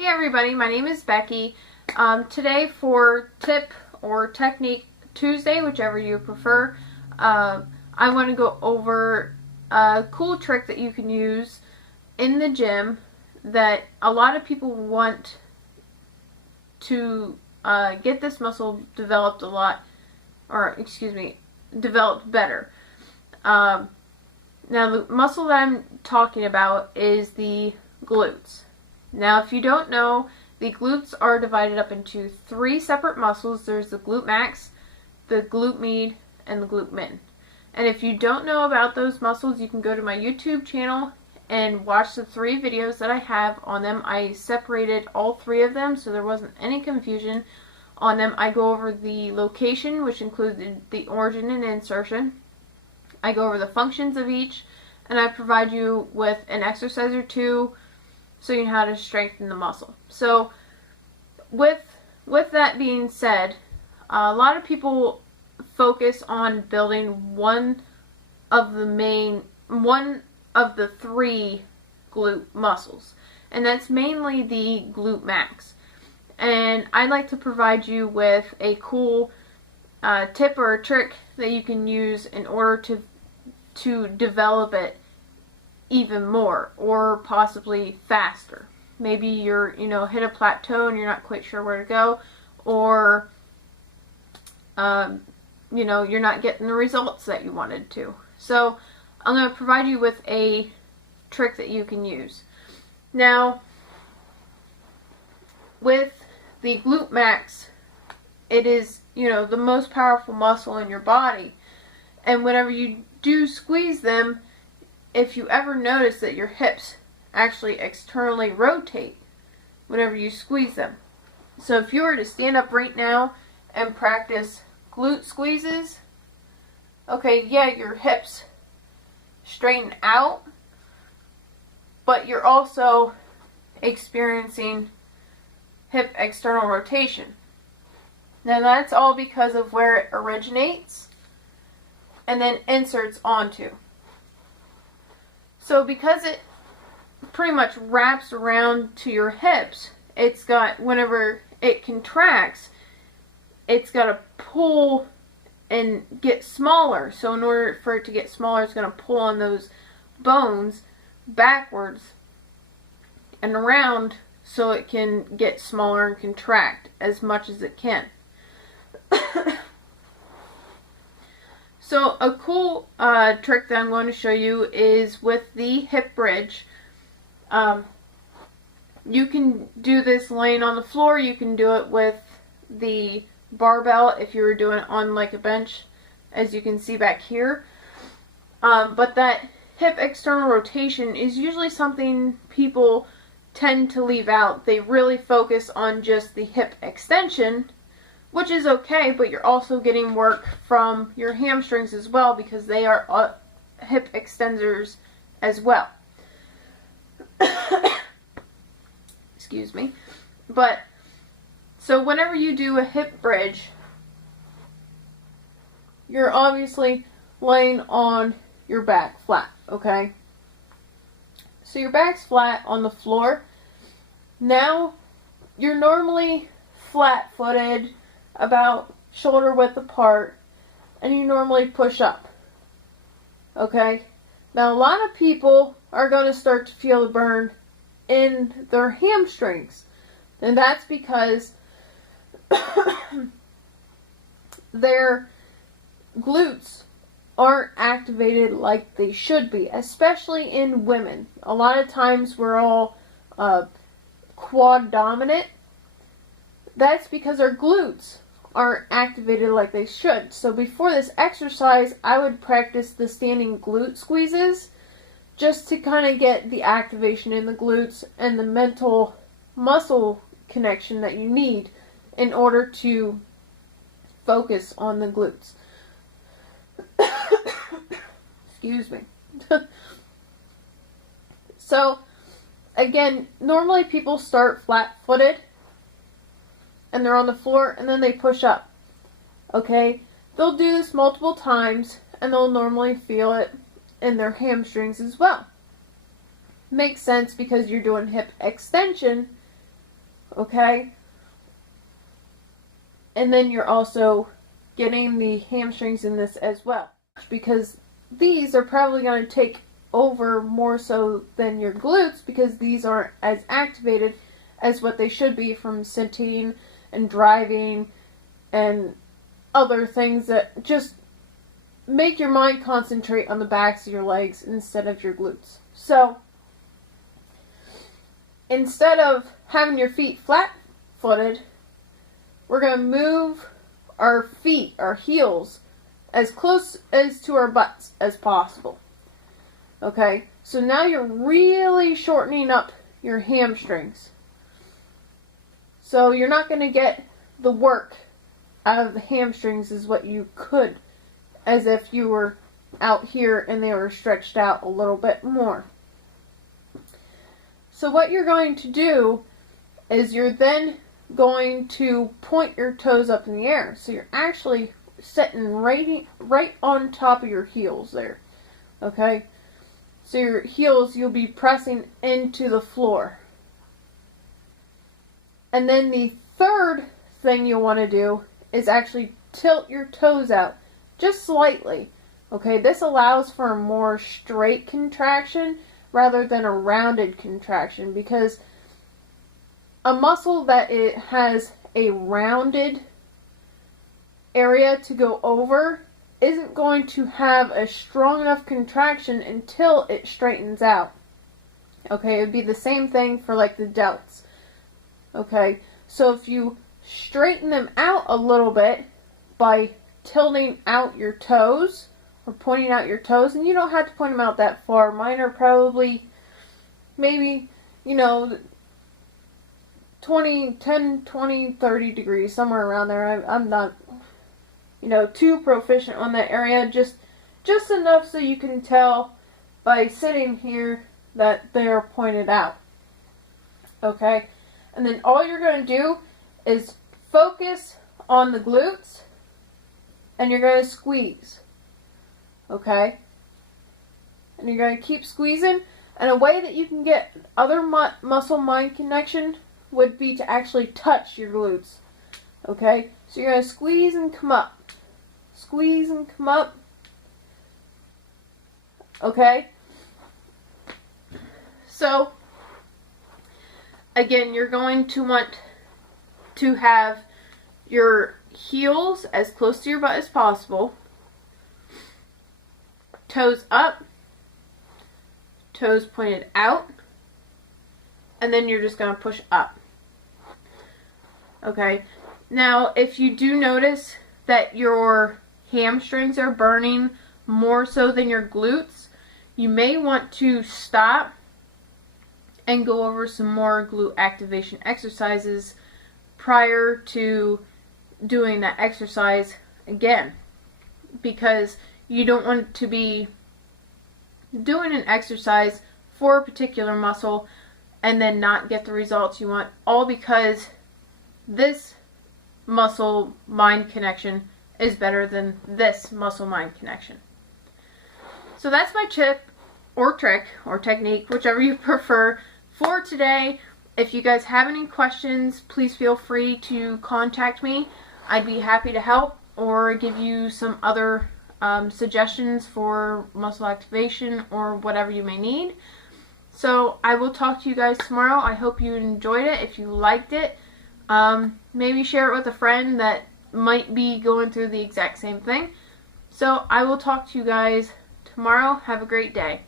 Hey everybody, my name is Becky. Today for Tip or Technique Tuesday, whichever you prefer, I want to go over a cool trick that you can use in the gym that a lot of people want to get this muscle developed developed better. Now the muscle that I'm talking about is the glutes. Now, if you don't know, the glutes are divided up into 3 separate muscles. There's the glute max, the glute med, and the glute min. And if you don't know about those muscles, you can go to my YouTube channel and watch the 3 videos that I have on them. I separated all 3 of them so there wasn't any confusion on them. I go over the location, which included the origin and insertion. I go over the functions of each, and I provide you with an exercise or 2 so you know how to strengthen the muscle. So with that being said, a lot of people focus on building one of the 3 glute muscles, and that's mainly the glute max. And I'd like to provide you with a cool tip or a trick that you can use in order to develop it even more, or possibly faster. Maybe you're, hit a plateau and you're not quite sure where to go, or, you're not getting the results that you wanted to. So I'm going to provide you with a trick that you can use. Now, with the glute max, it is, the most powerful muscle in your body. And whenever you do squeeze them, if you ever notice that your hips actually externally rotate whenever you squeeze them. So if you were to stand up right now and practice glute squeezes, okay, yeah, your hips straighten out, but you're also experiencing hip external rotation. Now that's all because of where it originates and then inserts onto. So because it pretty much wraps around to your hips, it's got, whenever it contracts, it's got to pull and get smaller. So in order for it to get smaller, it's going to pull on those bones backwards and around so it can get smaller and contract as much as it can. So a cool trick that I'm going to show you is with the hip bridge. You can do this laying on the floor. You can do it with the barbell if you were doing it on like a bench, as you can see back here. But that hip external rotation is usually something people tend to leave out. They really focus on just the hip extension, which is okay, but you're also getting work from your hamstrings as well, because they are hip extenders as well. Excuse me. But, so whenever you do a hip bridge, you're obviously laying on your back flat, okay? So your back's flat on the floor. Now, you're normally flat-footed, about shoulder width apart, and you normally push up. Okay? Now a lot of people are going to start to feel the burn in their hamstrings. And that's because their glutes aren't activated like they should be, especially in women. A lot of times we're all quad dominant. That's because our glutes aren't activated like they should. So before this exercise, I would practice the standing glute squeezes just to kind of get the activation in the glutes and the mental muscle connection that you need in order to focus on the glutes. Excuse me. So, again, normally people start flat-footed and they're on the floor, and then they push up. Okay? They'll do this multiple times, and they'll normally feel it in their hamstrings as well. Makes sense because you're doing hip extension okay? And then you're also getting the hamstrings in this as well, because these are probably going to take over more so than your glutes, because these aren't as activated as what they should be from sitting and driving and other things that just make your mind concentrate on the backs of your legs instead of your glutes. So instead of having your feet flat-footed, we're going to move our feet, our heels, as close as to our butts as possible. Okay, so now you're really shortening up your hamstrings. So you're not going to get the work out of the hamstrings as what you could, as if you were out here and they were stretched out a little bit more. So what you're going to do is you're then going to point your toes up in the air. So you're actually sitting right on top of your heels there. Okay? So your heels, you'll be pressing into the floor. And then the third thing you'll want to do is actually tilt your toes out just slightly. Okay, this allows for a more straight contraction rather than a rounded contraction, because a muscle that it has a rounded area to go over isn't going to have a strong enough contraction until it straightens out. Okay, it would be the same thing for like the delts. Okay, so if you straighten them out a little bit by tilting out your toes or pointing out your toes, and you don't have to point them out that far. Mine are probably maybe, 10, 20, 30 degrees, somewhere around there. I'm not, too proficient on that area. Just enough so you can tell by sitting here that they are pointed out. Okay? And then all you're going to do is focus on the glutes, and you're going to squeeze. Okay? And you're going to keep squeezing. And a way that you can get other muscle-mind connection would be to actually touch your glutes. Okay? So you're going to squeeze and come up. Squeeze and come up. Okay? So, again, you're going to want to have your heels as close to your butt as possible. Toes up. Toes pointed out. And then you're just going to push up. Okay? Now, if you do notice that your hamstrings are burning more so than your glutes, you may want to stop and go over some more glute activation exercises prior to doing that exercise again, because you don't want to be doing an exercise for a particular muscle and then not get the results you want, all because this muscle-mind connection is better than this muscle-mind connection. So that's my tip or trick or technique, whichever you prefer, for today. If you guys have any questions, please feel free to contact me. I'd be happy to help or give you some other suggestions for muscle activation or whatever you may need. So I will talk to you guys tomorrow. I hope you enjoyed it. If you liked it, maybe share it with a friend that might be going through the exact same thing. So I will talk to you guys tomorrow. Have a great day.